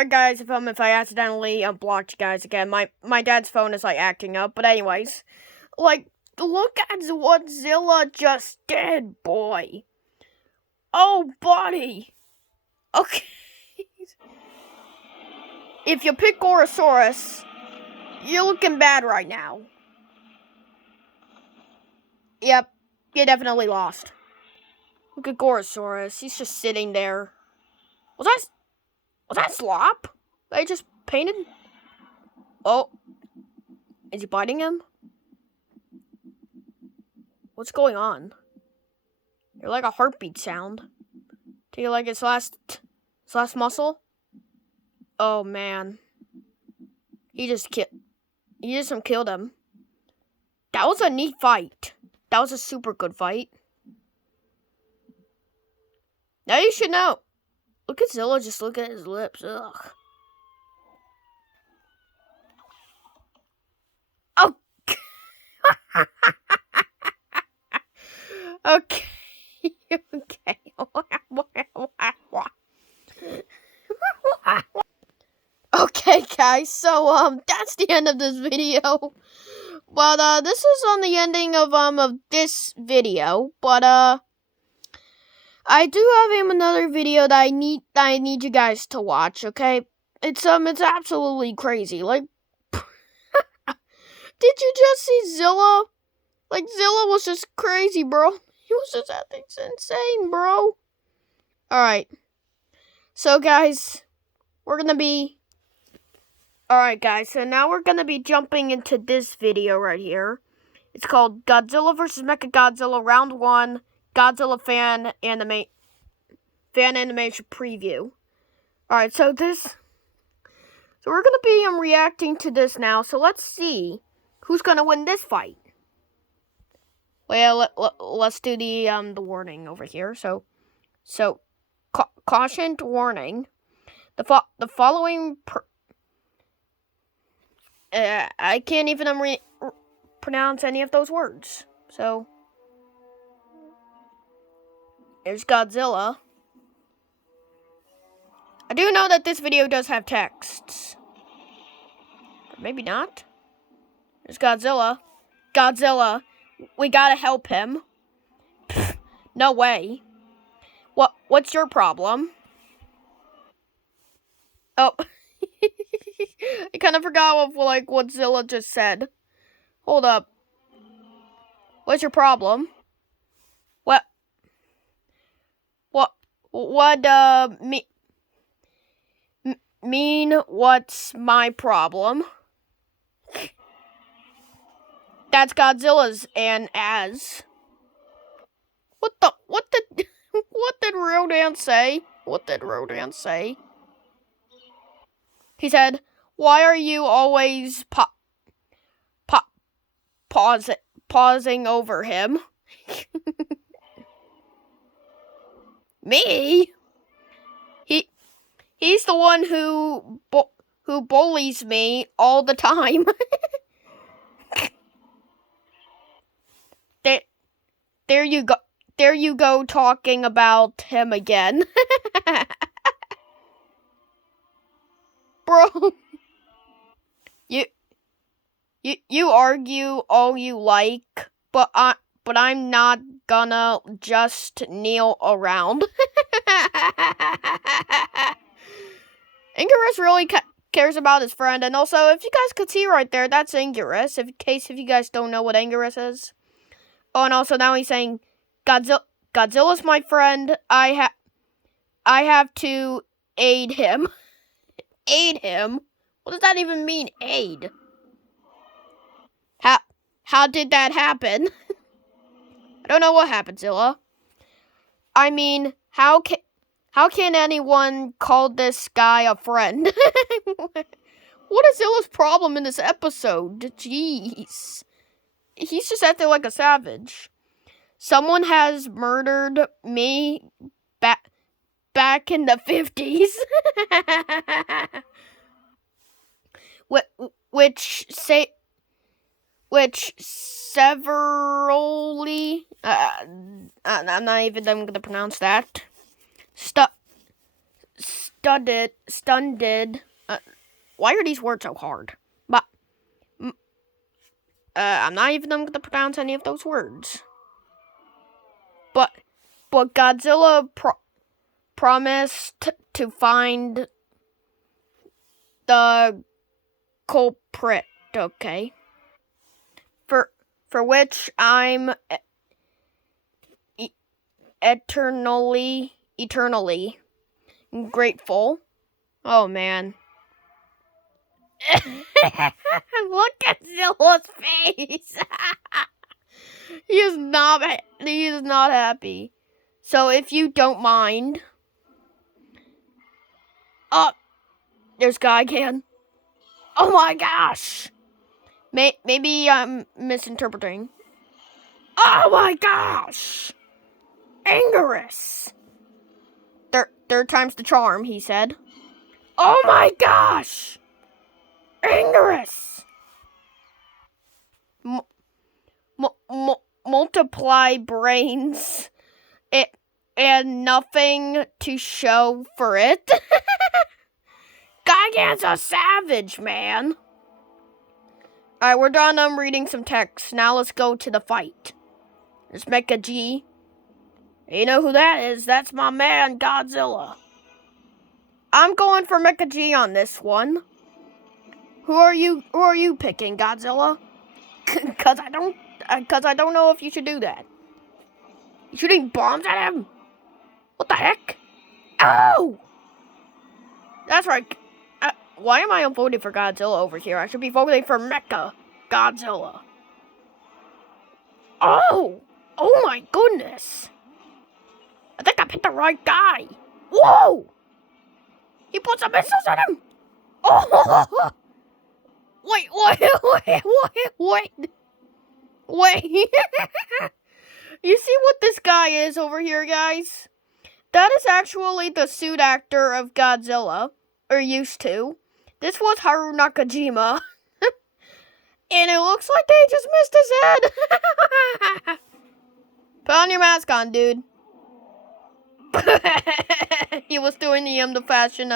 Sorry guys if I accidentally blocked you guys again. My dad's phone is like acting up. But anyways, like look at what Zilla just did, boy. Oh, buddy. Okay. If you pick Gorosaurus, you're looking bad right now. Yep, you definitely lost. Look at Gorosaurus. He's just sitting there. Was that slop? They just painted. Oh, is he biting him? What's going on? You're like a heartbeat sound. Do you like his last muscle? Oh man, he just killed him. That was a neat fight. That was a super good fight. Now you should know. Look at Zilla, just look at his lips. Ugh. Oh. Okay. Okay. Okay, guys. So that's the end of this video. But this is on the ending of this video. But I do have another video that I need you guys to watch. Okay, it's absolutely crazy. Like, did you just see Zilla? Like, Zilla was just crazy, bro. He was just acting insane, bro. Alright. So, guys, Alright, guys, so now we're gonna be jumping into this video right here. It's called Godzilla vs. Mechagodzilla Round 1, Godzilla fan animation preview. Alright, so we're gonna be reacting to this now, so let's see who's gonna win this fight. Well, let's do the warning over here. So cautioned warning. The following I can't even pronounce any of those words. So there's Godzilla. I do know that this video does have texts, but maybe not. There's Godzilla. Godzilla. We gotta help him. Pfft, no way. What's your problem? Oh. I kind of forgot what Zilla just said. Hold up. What's your problem? Mean what's my problem? That's Godzilla's and as. What did Rodan say? What did Rodan say? He said, "Why are you always pausing over him?" Me? He's the one who bullies me all the time. There you go. There you go talking about him again. Bro. You argue all you like, but I'm not gonna just kneel around. Anguirus really cares about his friend, and also, if you guys could see right there, that's Anguirus, in case if you guys don't know what Anguirus is. Oh, and also now he's saying, Godzilla's my friend, I have to aid him. Aid him? What does that even mean, aid? How did that happen? I don't know what happened, Zilla. I mean, how can anyone call this guy a friend? What is Zilla's problem in this episode? Jeez. He's just acting like a savage. Someone has murdered me back in the 50s. Which severally, I'm not even going to pronounce that. stunned. Why are these words so hard? But I'm not even going to pronounce any of those words. But Godzilla promised to find the culprit. Okay. For which I'm eternally grateful. Oh man. Look at Zilla's face. He is not happy. So if you don't mind, there's Guy again. Oh my gosh. Maybe I'm misinterpreting. Oh my gosh. Angerous. Third time's the charm, he said. Oh my gosh. Angerous. Multiply brains. And nothing to show for it. Gigan's a savage, man. Alright, we're done. I'm reading some text. Now let's go to the fight. There's Mecha G. You know who that is? That's my man, Godzilla. I'm going for Mecha G on this one. Who are you picking, Godzilla? Cause I don't know if you should do that. You shooting bombs at him? What the heck? Oh! That's right. Why am I voting for Godzilla over here? I should be voting for Mecha Godzilla. Oh! Oh my goodness! I think I picked the right guy. Whoa! He put some missiles on him. Oh! Wait! You see what this guy is over here, guys? That is actually the suit actor of Godzilla, or used to. This was Haru Nakajima. And it looks like they just missed his head. Put on your mask on, dude. He was doing the fashion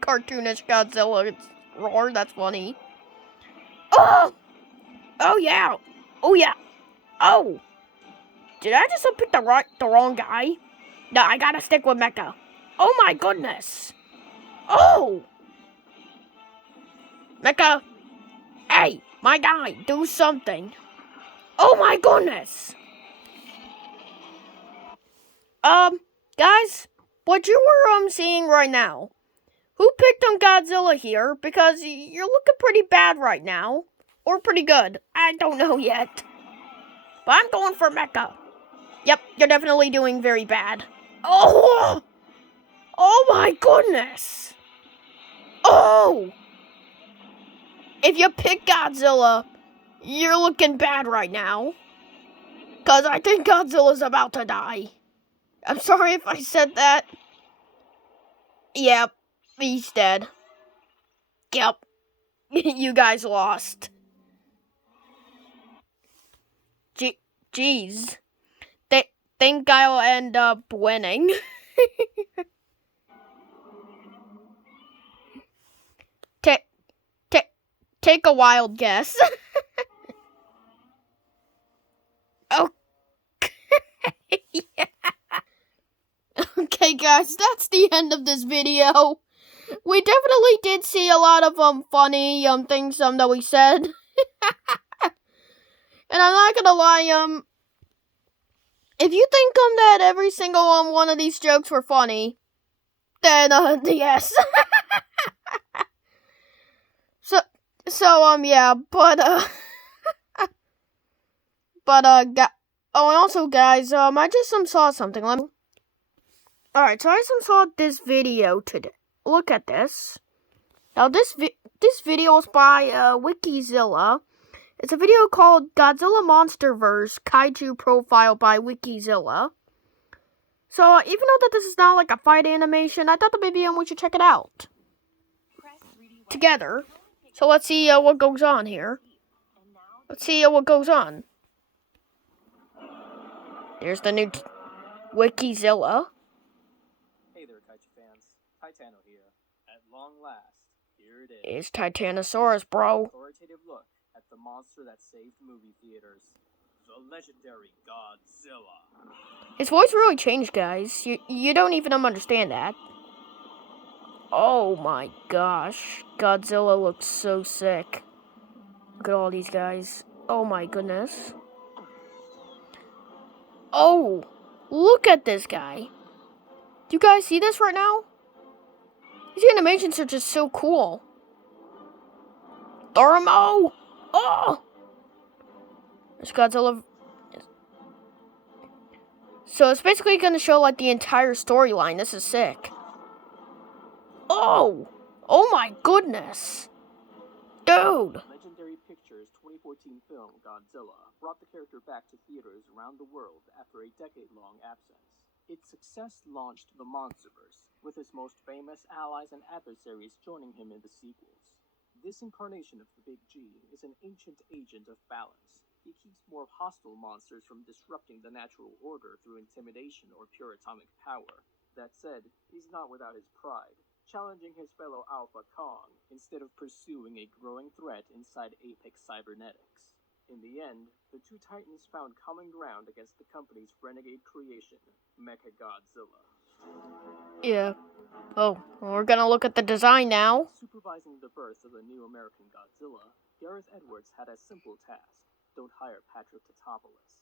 cartoonish Godzilla roar. That's funny. Oh! Oh yeah! Oh yeah! Oh! Did I just pick the wrong guy? No, I gotta stick with Mecha. Oh my goodness! Oh! Mecha! Hey, my guy, do something! Oh my goodness! Guys, what you were seeing right now? Who picked Godzilla here? Because you're looking pretty bad right now, or pretty good. I don't know yet. But I'm going for Mecha. Yep, you're definitely doing very bad. Oh! Oh my goodness! Oh! If you pick Godzilla, you're looking bad right now. Because I think Godzilla's about to die. I'm sorry if I said that. Yep, he's dead. Yep. You guys lost. Jeez. Think I'll end up winning. Take a wild guess. Yeah. Okay, guys, that's the end of this video. We definitely did see a lot of funny things that we said. And I'm not gonna lie, if you think that every single one of these jokes were funny, then yes. Yeah, oh, and also, guys, I just saw something. Alright, so I just saw this video today. Look at this. Now, this video is by Wikizilla. It's a video called Godzilla Monsterverse Kaiju Profile by Wikizilla. So, even though that this is not like a fight animation, I thought that maybe we should check it out together. So let's see what goes on here. Let's see what goes on. There's the new Wikizilla. Hey there, kaiju fans. Titano here. Here it is. It's Titanosaurus, bro. Authoritative look at the monster that saved movie theaters. The legendary Godzilla. His voice really changed, guys. You don't even understand that. Oh my gosh. Godzilla looks so sick. Look at all these guys. Oh my goodness. Oh, look at this guy. Do you guys see this right now? These animations are just so cool. Thermo! Oh! There's Godzilla. So it's basically going to show like the entire storyline. This is sick. Oh! Oh my goodness! Dude! Legendary Pictures' 2014 film Godzilla brought the character back to theaters around the world after a decade-long absence. Its success launched the Monsterverse, with his most famous allies and adversaries joining him in the sequels. This incarnation of the Big G is an ancient agent of balance. He keeps more hostile monsters from disrupting the natural order through intimidation or pure atomic power. That said, he's not without his pride, challenging his fellow Alpha Kong instead of pursuing a growing threat inside Apex Cybernetics. In the end, the two titans found common ground against the company's renegade creation, Mechagodzilla. Yeah. Oh, well, we're gonna look at the design now. Supervising the birth of the new American Godzilla, Gareth Edwards had a simple task: don't hire Patrick Tatopoulos.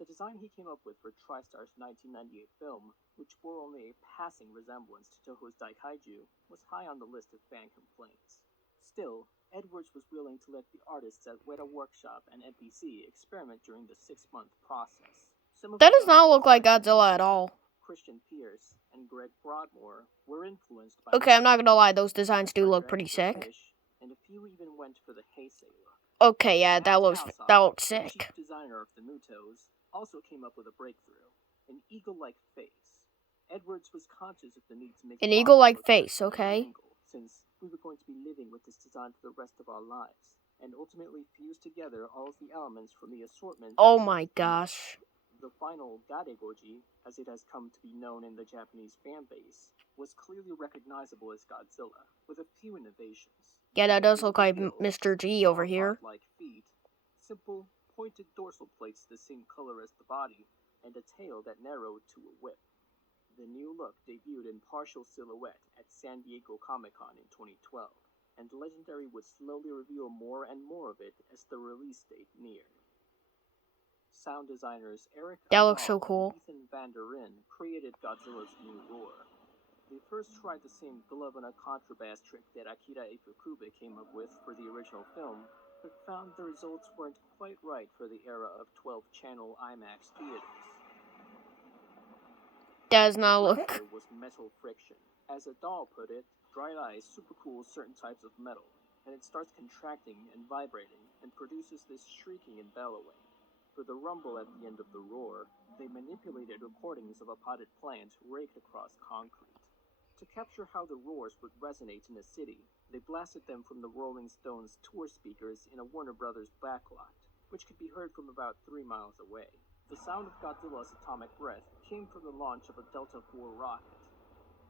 The design he came up with for TriStar's 1998 film, which bore only a passing resemblance to Toho's Daikaiju, was high on the list of fan complaints. Still, Edwards was willing to let the artists at Weta Workshop and NPC experiment during the 6-month process. That does not look like Godzilla at all. Christian Pierce and Greg Broadmoor were influenced by... Okay, I'm not gonna lie, those designs do look pretty sick. And a few even went for the Heisei look. Okay, yeah, that looks sick. The chief designer of the Mutos also came up with a breakthrough: an eagle-like face. Edwards was conscious of the need to make an eagle-like face, okay? Since we were going to be living with this design for the rest of our lives, and ultimately fuse together all of the elements from the assortment. Oh my gosh. The final Gadegoji, as it has come to be known in the Japanese fan base, was clearly recognizable as Godzilla, with a few innovations. Yeah, that does look like Mr. G over here. Like feet, simple, pointed dorsal plates the same color as the body, and a tail that narrowed to a whip. The new look debuted in partial silhouette at San Diego Comic-Con in 2012, and Legendary would slowly reveal more and more of it as the release date neared. Sound designers Eric That looks so cool. and Ethan Van Der Rin created Godzilla's new roar. They first tried the same glove and a contrabass trick that Akira Ifukube came up with for the original film, but found the results weren't quite right for the era of 12-channel IMAX theaters. Does not look. There was metal friction. As a doll put it, dry ice supercools certain types of metal, and it starts contracting and vibrating and produces this shrieking and bellowing. For the rumble at the end of the roar, they manipulated recordings of a potted plant raked across concrete. To capture how the roars would resonate in a city, they blasted them from the Rolling Stones tour speakers in a Warner Brothers backlot, which could be heard from about 3 miles away. The sound of Godzilla's atomic breath came from the launch of a Delta IV rocket,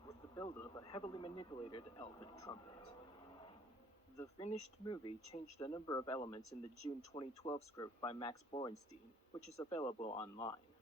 with the build of a heavily manipulated elephant trumpet. The finished movie changed a number of elements in the June 2012 script by Max Borenstein, which is available online.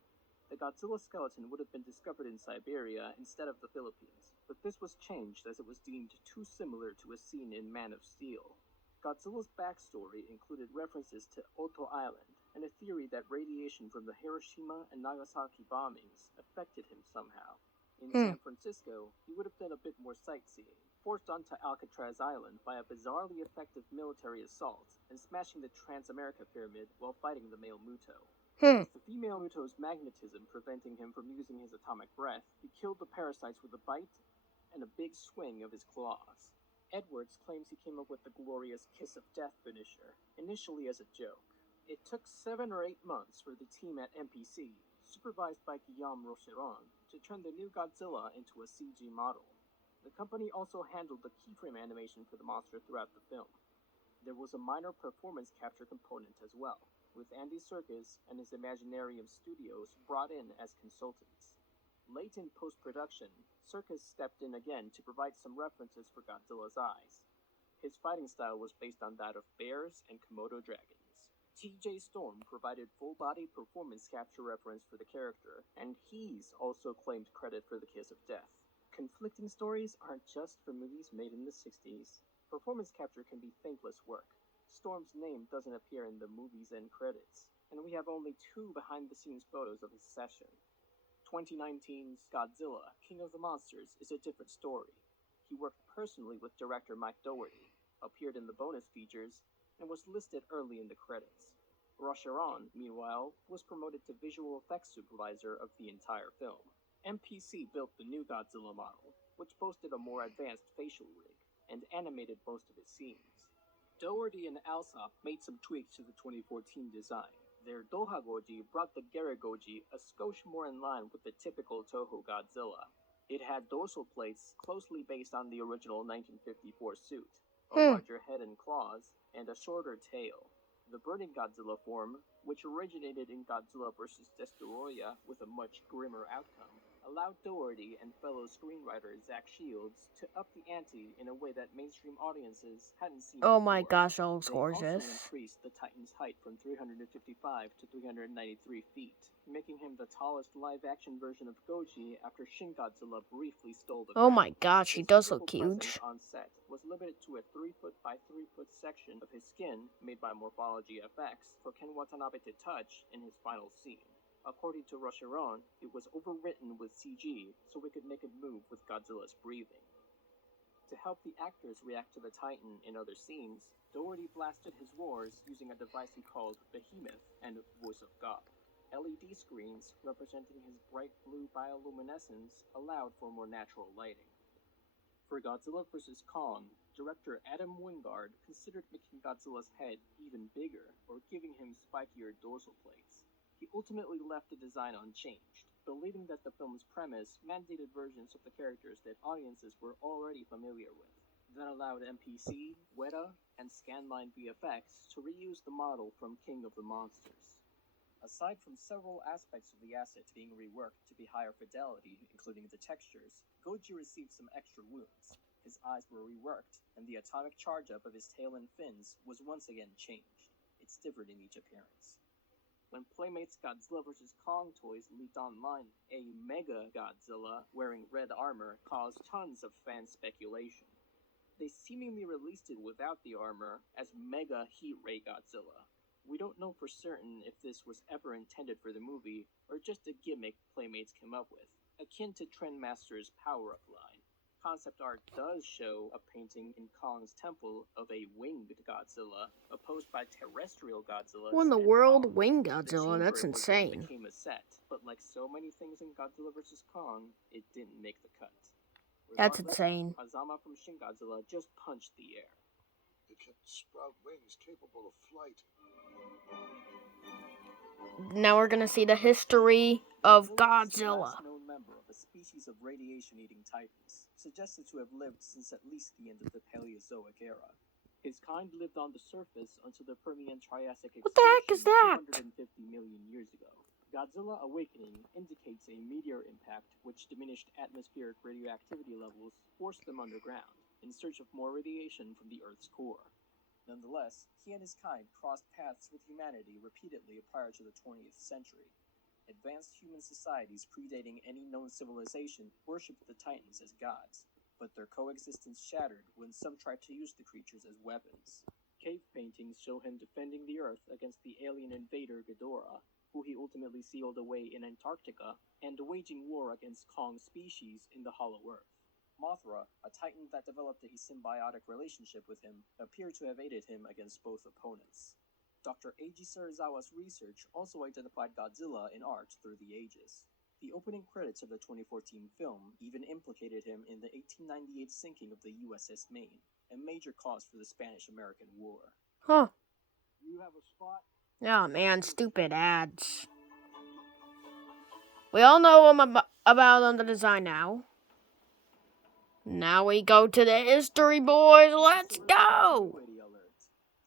The Godzilla skeleton would have been discovered in Siberia instead of the Philippines, but this was changed as it was deemed too similar to a scene in Man of Steel. Godzilla's backstory included references to Oto Island, and a theory that radiation from the Hiroshima and Nagasaki bombings affected him somehow. In San Francisco, he would have done a bit more sightseeing, forced onto Alcatraz Island by a bizarrely effective military assault and smashing the Transamerica Pyramid while fighting the male Muto. With the female Muto's magnetism preventing him from using his atomic breath, he killed the parasites with a bite and a big swing of his claws. Edwards claims he came up with the glorious Kiss of Death finisher, initially as a joke. It took 7 or 8 months for the team at NPC, supervised by Guillaume Rocheron, to turn the new Godzilla into a CG model. The company also handled the keyframe animation for the monster throughout the film. There was a minor performance capture component as well, with Andy Serkis and his Imaginarium Studios brought in as consultants. Late in post-production, Serkis stepped in again to provide some references for Godzilla's eyes. His fighting style was based on that of bears and Komodo dragons. T.J. Storm provided full-body performance capture reference for the character, and he's also claimed credit for the Kiss of Death. Conflicting stories aren't just for movies made in the 60s. Performance capture can be thankless work. Storm's name doesn't appear in the movie's end credits, and we have only 2 behind-the-scenes photos of his session. 2019's Godzilla, King of the Monsters, is a different story. He worked personally with director Mike Dougherty, appeared in the bonus features, and was listed early in the credits. Rocheron, meanwhile, was promoted to visual effects supervisor of the entire film. MPC built the new Godzilla model, which boasted a more advanced facial rig, and animated most of its scenes. Dougherty and Alsop made some tweaks to the 2014 design. Their Doha Goji brought the Garagoji a skosh more in line with the typical Toho Godzilla. It had dorsal plates closely based on the original 1954 suit, a larger head and claws, and a shorter tail. The Burning Godzilla form, which originated in Godzilla vs. Destoroyah with a much grimmer outcome, allowed Dougherty and fellow screenwriter Zach Shields to up the ante in a way that mainstream audiences hadn't seen Oh before. my gosh, that looks They gorgeous. also increased the Titan's height from 355 to 393 feet, making him the tallest live-action version of Goji after Shin Godzilla briefly stole the Oh crown. my gosh, he His does look physical presence huge. on set was limited to a 3-foot by 3-foot section of his skin made by Morphology FX for Ken Watanabe to touch in his final scene. According to Rocheron, it was overwritten with CG so we could make it move with Godzilla's breathing. To help the actors react to the Titan in other scenes, Dougherty blasted his roars using a device he called Behemoth and Voice of God. LED screens representing his bright blue bioluminescence allowed for more natural lighting. For Godzilla vs. Kong, director Adam Wingard considered making Godzilla's head even bigger or giving him spikier dorsal plates. He ultimately left the design unchanged, believing that the film's premise mandated versions of the characters that audiences were already familiar with. That allowed MPC, Weta, and Scanline VFX to reuse the model from King of the Monsters. Aside from several aspects of the asset being reworked to be higher fidelity, including the textures, Goji received some extra wounds. His eyes were reworked, and the atomic charge-up of his tail and fins was once again changed. It's different in each appearance. When Playmate's Godzilla vs. Kong toys leaked online, a mechagodzilla wearing red armor caused tons of fan speculation. They seemingly released it without the armor as Mega Heat Ray Godzilla. We don't know for certain if this was ever intended for the movie or just a gimmick Playmates came up with, akin to Trendmaster's Power Up line. Concept art does show a painting in Kong's temple of a winged Godzilla, opposed by terrestrial Godzillas. What in the and world? Kong. Wing The Godzilla? That's chamber was what insane. became a set, but like so many things in Godzilla vs. Kong, it didn't make the cut. That's Regardless, insane. Azama from Shin Godzilla just punched the air. It can sprout wings capable of flight. Now we're gonna see the history of Godzilla is the Godzilla. last known member of a species of radiation-eating titans, suggested to have lived since at least the end of the Paleozoic era. His kind lived on the surface until the Permian-Triassic What the heck is that? 250 million years ago. Godzilla Awakening indicates a meteor impact which diminished atmospheric radioactivity levels forced them underground, in search of more radiation from the Earth's core. Nonetheless, he and his kind crossed paths with humanity repeatedly prior to the 20th century. Advanced human societies predating any known civilization worshipped the Titans as gods, but their coexistence shattered when some tried to use the creatures as weapons. Cave paintings show him defending the Earth against the alien invader Ghidorah, who he ultimately sealed away in Antarctica, and waging war against Kong's species in the Hollow Earth. Mothra, a titan that developed a symbiotic relationship with him, appeared to have aided him against both opponents. Dr. Eiji Serizawa's research also identified Godzilla in art through the ages. The opening credits of the 2014 film even implicated him in the 1898 sinking of the USS Maine, a major cause for the Spanish-American War. Huh. You have a spot? Oh man, stupid ads. We all know about the design now. Now we go to the history, boys. Let's go!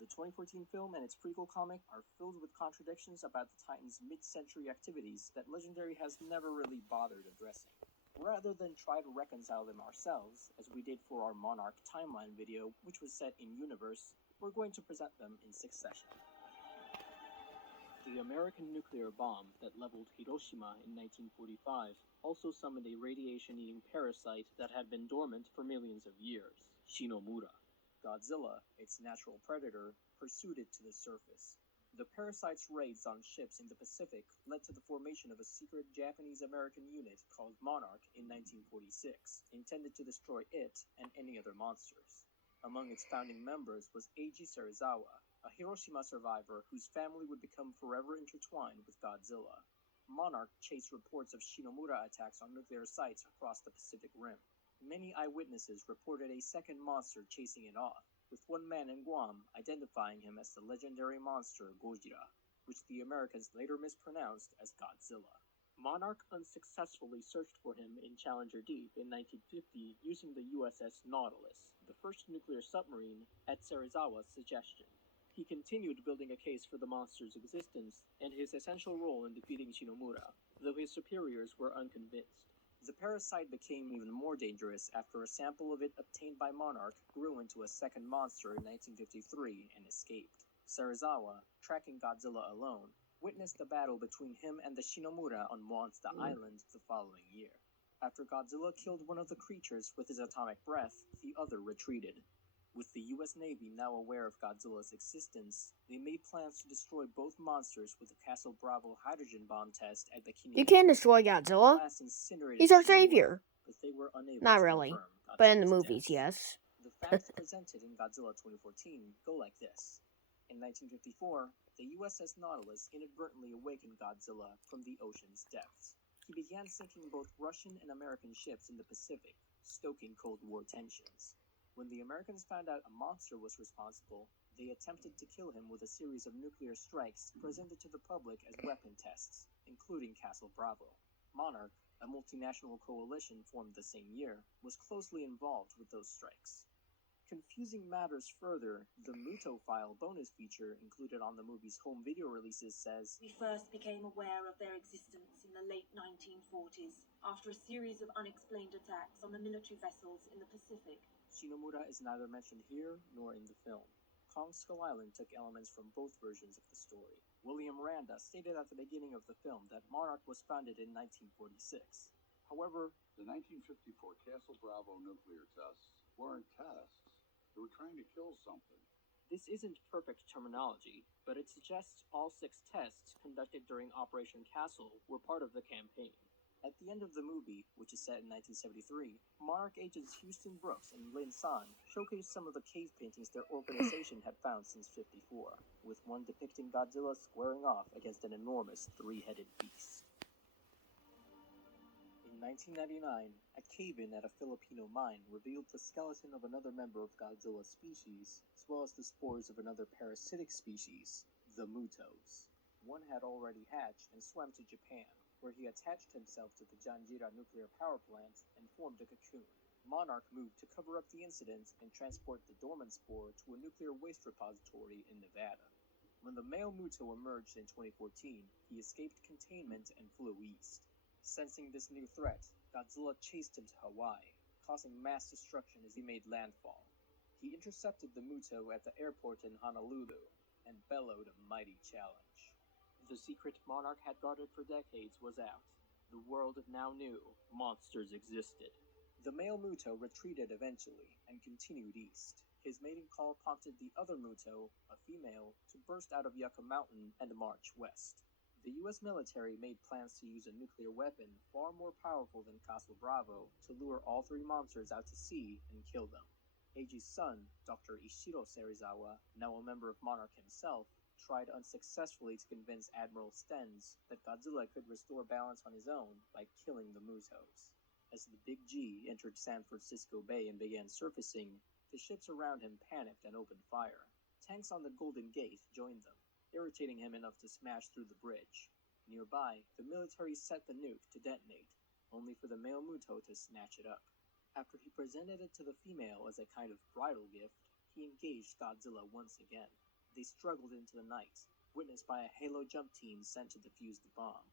The 2014 film and its prequel comic are filled with contradictions about the Titan's mid-century activities that Legendary has never really bothered addressing. Rather than try to reconcile them ourselves, as we did for our Monarch timeline video, which was set in universe, we're going to present them in succession. The American nuclear bomb that leveled Hiroshima in 1945 also summoned a radiation-eating parasite that had been dormant for millions of years, Shinomura. Godzilla, its natural predator, pursued it to the surface. The parasite's raids on ships in the Pacific led to the formation of a secret Japanese-American unit called Monarch in 1946, intended to destroy it and any other monsters. Among its founding members was Eiji Serizawa, a Hiroshima survivor whose family would become forever intertwined with Godzilla. Monarch chased reports of Shinomura attacks on nuclear sites across the Pacific Rim. Many eyewitnesses reported a second monster chasing it off, with one man in Guam identifying him as the legendary monster Godzilla, which the Americans later mispronounced as Godzilla. Monarch unsuccessfully searched for him in Challenger Deep in 1950 using the USS Nautilus, the first nuclear submarine, at Serizawa's suggestion. He continued building a case for the monster's existence and his essential role in defeating Shinomura, though his superiors were unconvinced. The parasite became even more dangerous after a sample of it obtained by Monarch grew into a second monster in 1953 and escaped. Serizawa, tracking Godzilla alone, witnessed a battle between him and the Shinomura on Monsta Island the following year. After Godzilla killed one of the creatures with his atomic breath, the other retreated. With the US Navy now aware of Godzilla's existence, they made plans to destroy both monsters with the Castle Bravo hydrogen bomb test at Bikini. You can destroy Godzilla. He's our savior. But they were unable Not to really, confirm but in the Godzilla's movies, death. yes. The facts presented in Godzilla 2014 go like this. In 1954, the USS Nautilus inadvertently awakened Godzilla from the ocean's depths. He began sinking both Russian and American ships in the Pacific, stoking Cold War tensions. When the Americans found out a monster was responsible, they attempted to kill him with a series of nuclear strikes presented to the public as weapon tests, including Castle Bravo. Monarch, a multinational coalition formed the same year, was closely involved with those strikes. Confusing matters further, the Muto file bonus feature included on the movie's home video releases says, "We first became aware of their existence in the late 1940s, after a series of unexplained attacks on the military vessels in the Pacific." Shinomura is neither mentioned here nor in the film. Kong Skull Island took elements from both versions of the story. William Randa stated at the beginning of the film that Monarch was founded in 1946. However, The 1954 Castle Bravo nuclear tests weren't tests. They were trying to kill something. this isn't perfect terminology, but it suggests all 6 tests conducted during Operation Castle were part of the campaign. At the end of the movie, which is set in 1973, Monarch agents Houston Brooks and Lin San showcased some of the cave paintings their organization had found since '54, with one depicting Godzilla squaring off against an enormous 3-headed beast. In 1999, a cave-in at a Filipino mine revealed the skeleton of another member of Godzilla's species, as well as the spores of another parasitic species, the Mutos. One had already hatched and swam to Japan, where he attached himself to the Janjira nuclear power plant and formed a cocoon. Monarch moved to cover up the incident and transport the dormant spore to a nuclear waste repository in Nevada. When the male Muto emerged in 2014, he escaped containment and flew east. Sensing this new threat, Godzilla chased him to Hawaii, causing mass destruction as he made landfall. He intercepted the Muto at the airport in Honolulu and bellowed a mighty challenge. The secret Monarch had guarded for decades was out. The world now knew monsters existed. The male Muto retreated eventually and continued east. His mating call prompted the other Muto, a female, to burst out of Yucca Mountain and march west. The US military made plans to use a nuclear weapon far more powerful than Castle Bravo to lure all 3 monsters out to sea and kill them. Eiji's son, Dr. Ishiro Serizawa, now a member of Monarch himself, tried unsuccessfully to convince Admiral Stenz that Godzilla could restore balance on his own by killing the Mutos. As the Big G entered San Francisco Bay and began surfacing, the ships around him panicked and opened fire. Tanks on the Golden Gate joined them, irritating him enough to smash through the bridge. Nearby, the military set the nuke to detonate, only for the male Muto to snatch it up. After he presented it to the female as a kind of bridal gift, he engaged Godzilla once again. They struggled into the night, witnessed by a Halo jump team sent to defuse the bomb.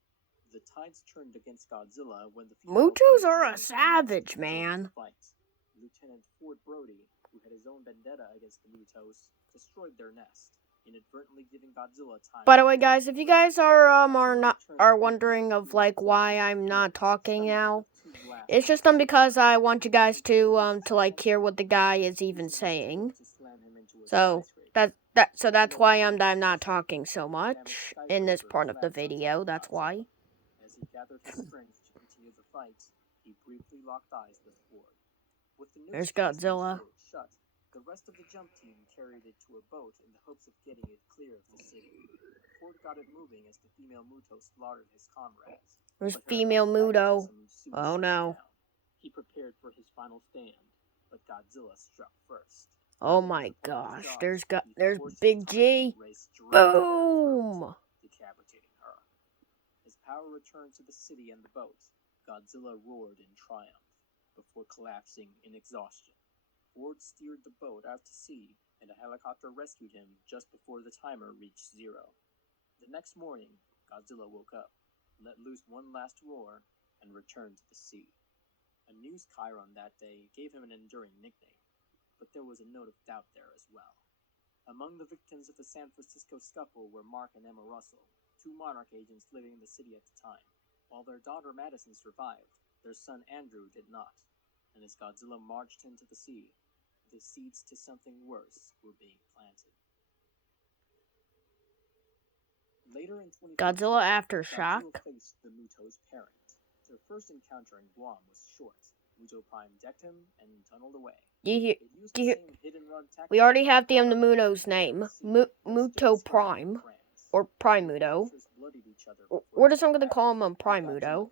The tides turned against Godzilla when the Mutos are a savage, man. Lieutenant Ford Brody, who had his own vendetta against the Mutos, destroyed their nest, inadvertently giving Godzilla time. By the way, guys, if you guys are wondering of like why I'm not talking now, it's just because I want you guys to like hear what the guy is even saying. So that's why I'm not talking so much in this part of the video. That's why. As he gathered his strength to continue the fight, he briefly locked eyes with Ford. With the There's Godzilla. Shut, the rest of the jump team carried it to a boat in the hopes of getting it clear of the city. Ford got it moving as the female Muto slaughtered his comrades. There's female Muto. Oh no. He prepared for his final stand, but Godzilla struck first. Oh my gosh, there's Big G. Boom! Decapitating her. As power returned to the city and the boat, Godzilla roared in triumph before collapsing in exhaustion. Ford steered the boat out to sea, and a helicopter rescued him just before the timer reached 0. The next morning, Godzilla woke up, let loose one last roar, and returned to the sea. A news chyron that day gave him an enduring nickname, but there was a note of doubt there as well. Among the victims of the San Francisco scuffle were Mark and Emma Russell, 2 Monarch agents living in the city at the time. While their daughter Madison survived, their son Andrew did not, and as Godzilla marched into the sea, the seeds to something worse were being planted. Later in 2015, Godzilla Aftershock. Godzilla faced the Muto's parent. Their first encounter in Guam was short. Muto Prime decked him and tunneled away. We already have the Muto's name, Muto Prime, or Prime Muto. We're just going to call him Prime Muto.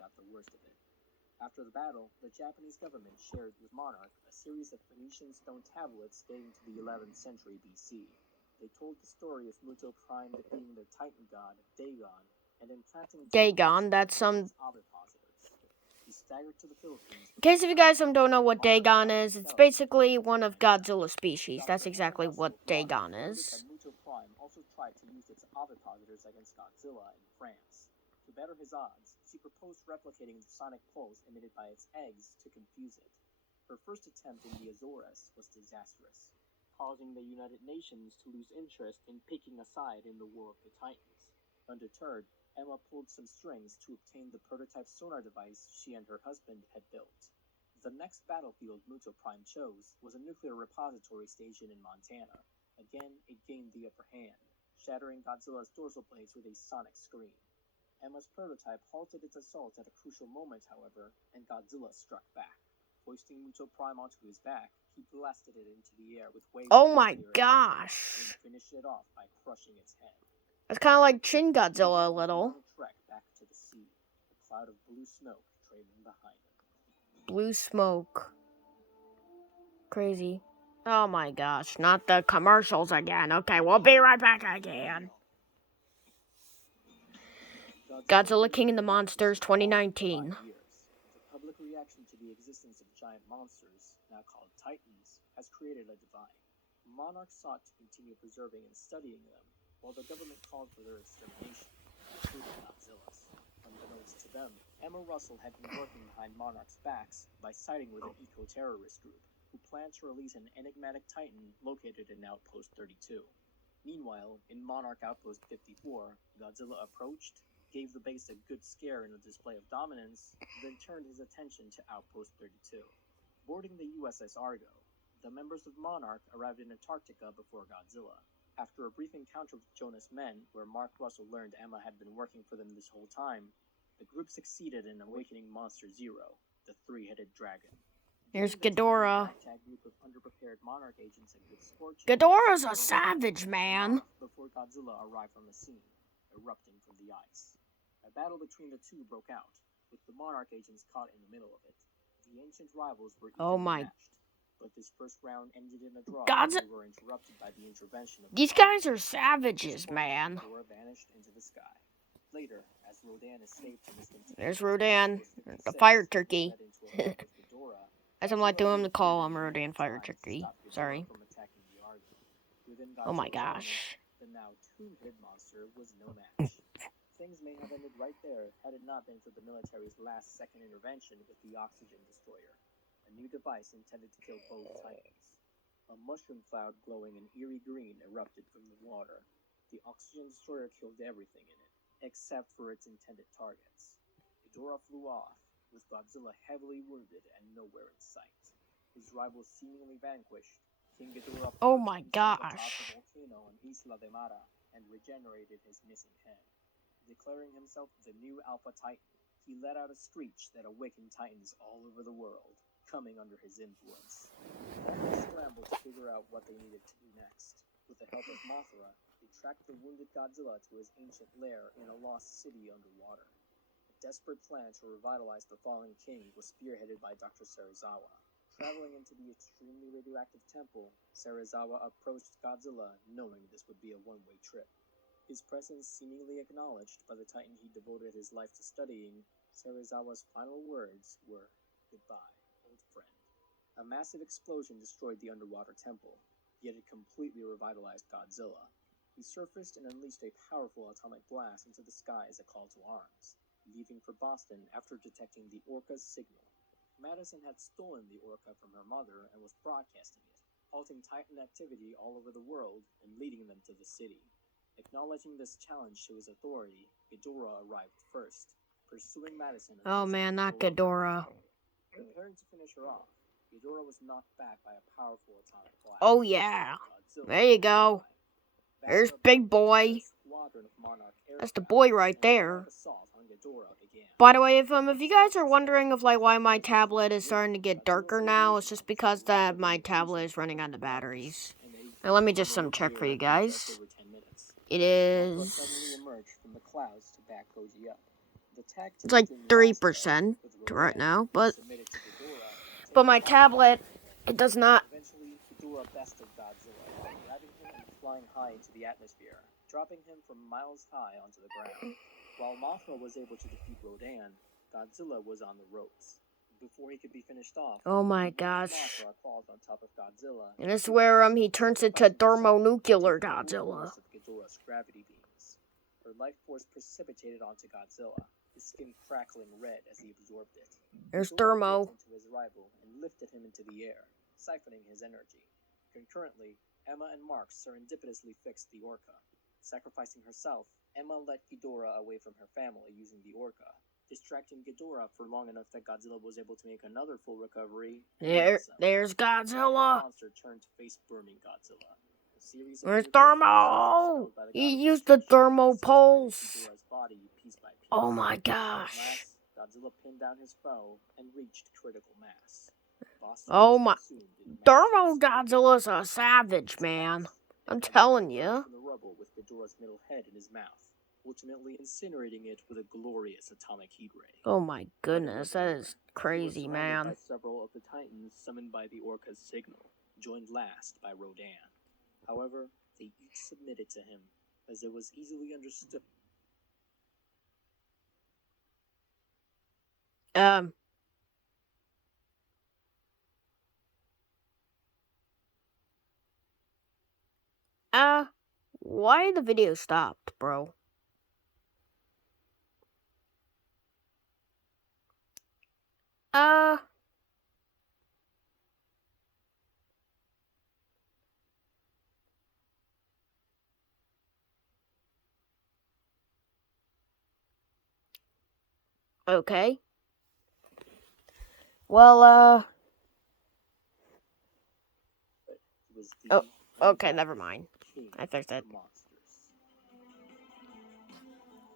After the battle, the Japanese government shared with Monarch a series of Phoenician stone tablets dating to the 11th century BC. They told the story of Muto Prime being their Titan god, Dagon, and implanting Dagon, that's ovipositors. He staggered to the Philippines. In case if you guys don't know what Dagon is, it's basically one of Godzilla's species. That's exactly what Dagon is. Muto Prime also tried to use its ovipositors against Godzilla in France. To better his odds, she proposed replicating the sonic pulse emitted by its eggs to confuse it. Her first attempt in the Azores was disastrous, causing the United Nations to lose interest in picking a side in the War of the Titans. Undeterred, Emma pulled some strings to obtain the prototype sonar device she and her husband had built. The next battlefield Muto Prime chose was a nuclear repository station in Montana. Again, it gained the upper hand, shattering Godzilla's dorsal blades with a sonic scream. Emma's prototype halted its assault at a crucial moment, however, and Godzilla struck back. Hoisting Muto Prime onto his back, he blasted it into the air with waves Oh of my nuclear gosh. and finished it off by crushing its head. It's kind of like Shin Godzilla a little. Trek back to the sea, a cloud of blue smoke trailing behind him. Blue smoke. Crazy. Oh my gosh, not the commercials again. Okay, we'll be right back again. Godzilla King of the Monsters 2019. The public reaction to the existence of giant monsters, now called Titans, has created a divide. Monarchs sought to continue preserving and studying them, while the government called for their extermination, including Godzilla's. Unbeknownst to them, Emma Russell had been working behind Monarch's backs by siding with an eco-terrorist group, who planned to release an enigmatic Titan located in Outpost 32. Meanwhile, in Monarch Outpost 54, Godzilla approached, gave the base a good scare in a display of dominance, then turned his attention to Outpost 32. Boarding the USS Argo, the members of Monarch arrived in Antarctica before Godzilla. After a brief encounter with Jonas Men, where Mark Russell learned Emma had been working for them this whole time, the group succeeded in awakening Monster Zero, the three-headed dragon. Here's Ghidorah. Group of underprepared Monarch agents and good sports. Ghidorah's a savage, man. Before Godzilla arrived on the scene, erupting from the ice. A battle between the two broke out, with the Monarch agents caught in the middle of it. The ancient rivals were evenly matched, but this first round ended in a draw and they were interrupted by the intervention of These guys are savages, man. Ghidorah vanished into the sky. Later, as Rodan escaped from his There's Rodan, the fire turkey. As I'm like doing to call him Rodan Fire Turkey. Sorry. Oh my gosh. The now two-headed monster was no match. things may have ended right there had it not been for the military's last-second intervention with the Oxygen Destroyer, a new device intended to kill both Titans. A mushroom cloud glowing an eerie green erupted from the water. The Oxygen Destroyer killed everything in it, except for its intended targets. Ghidorah flew off, with Godzilla heavily wounded and nowhere in sight. His rival seemingly vanquished, King Ghidorah Oh perched my himself atop gosh. the volcano on Isla de Mara and regenerated his missing head. Declaring himself the new Alpha Titan, he let out a screech that awakened Titans all over the world, coming under his influence. They scrambled to figure out what they needed to do next. With the help of Mothra, they tracked the wounded Godzilla to his ancient lair in a lost city underwater. A desperate plan to revitalize the fallen king was spearheaded by Dr. Serizawa. Traveling into the extremely radioactive temple, Serizawa approached Godzilla knowing this would be a one-way trip. His presence seemingly acknowledged by the Titan he devoted his life to studying, Serizawa's final words were, "Goodbye, old friend." A massive explosion destroyed the underwater temple, yet it completely revitalized Godzilla. He surfaced and unleashed a powerful atomic blast into the sky as a call to arms, leaving for Boston after detecting the Orca's signal. Madison had stolen the Orca from her mother and was broadcasting it, halting Titan activity all over the world and leading them to the city. Acknowledging this challenge to his authority, Ghidorah arrived first, pursuing Madison until Oh she man, could not no longer Ghidorah. follow. Preparing to finish her off, Ghidorah was knocked back by a powerful atomic blast. Oh yeah. Godzilla There you go. arrived. There's Vector Big above Boy. a squadron of Monarch That's the aircraft, boy right and an there. attack assault on Ghidorah began. By the way, if you guys are wondering of like why my tablet is starting to get darker now, it's just because that my tablet is running out of batteries. Now let me just check for you guys. It Mothra is suddenly emerged from the clouds to back Koji up. The tag team it's like didn't last, though, 3% with right Rodan, now, who but submitted to Ghidorah, my taking tablet control. it does not. Eventually, Ghidorah bested Godzilla, grabbing him and flying high into the atmosphere, dropping him from miles high onto the ground. While Mothra was able to defeat Rodan, Godzilla was on the ropes. Before he could be finished off, Oh my the gosh. Mothra crawled on top of Godzilla, And it's where he turns into thermonuclear Godzilla. Of Ghidorah's gravity beams. Her life force precipitated onto Godzilla, his skin crackling red as he absorbed it. There's Ghidorah Thermo. ripped into his rival and lifted him into the air, siphoning his energy. Concurrently, Emma and Mark serendipitously fixed the Orca. Sacrificing herself, Emma let Ghidorah away from her family using the Orca, distracting Ghidorah for long enough that Godzilla was able to make another full recovery. There's Godzilla. The monster turned to face burning Godzilla. A series of There's nuclear Thermo. explosions expelled by the He god of used the destruction thermal disintegrated pulse. Ghidorah's body piece by piece. Oh my At gosh. last, Godzilla pinned down his foe and reached critical mass. Boston Oh was my. consumed in Thermo massive Godzilla's a savage, man. I'm telling you. from the rubble with Ghidorah's middle head in his mouth, ultimately incinerating it with a glorious atomic heat ray. Oh my goodness, that is crazy, He was surrounded man. by several of the Titans summoned by the Orca's signal, joined last by Rodan. However, they each submitted to him, as it was easily understood. Why the video stopped, bro? Okay. Well, oh, okay, never mind. I fixed it.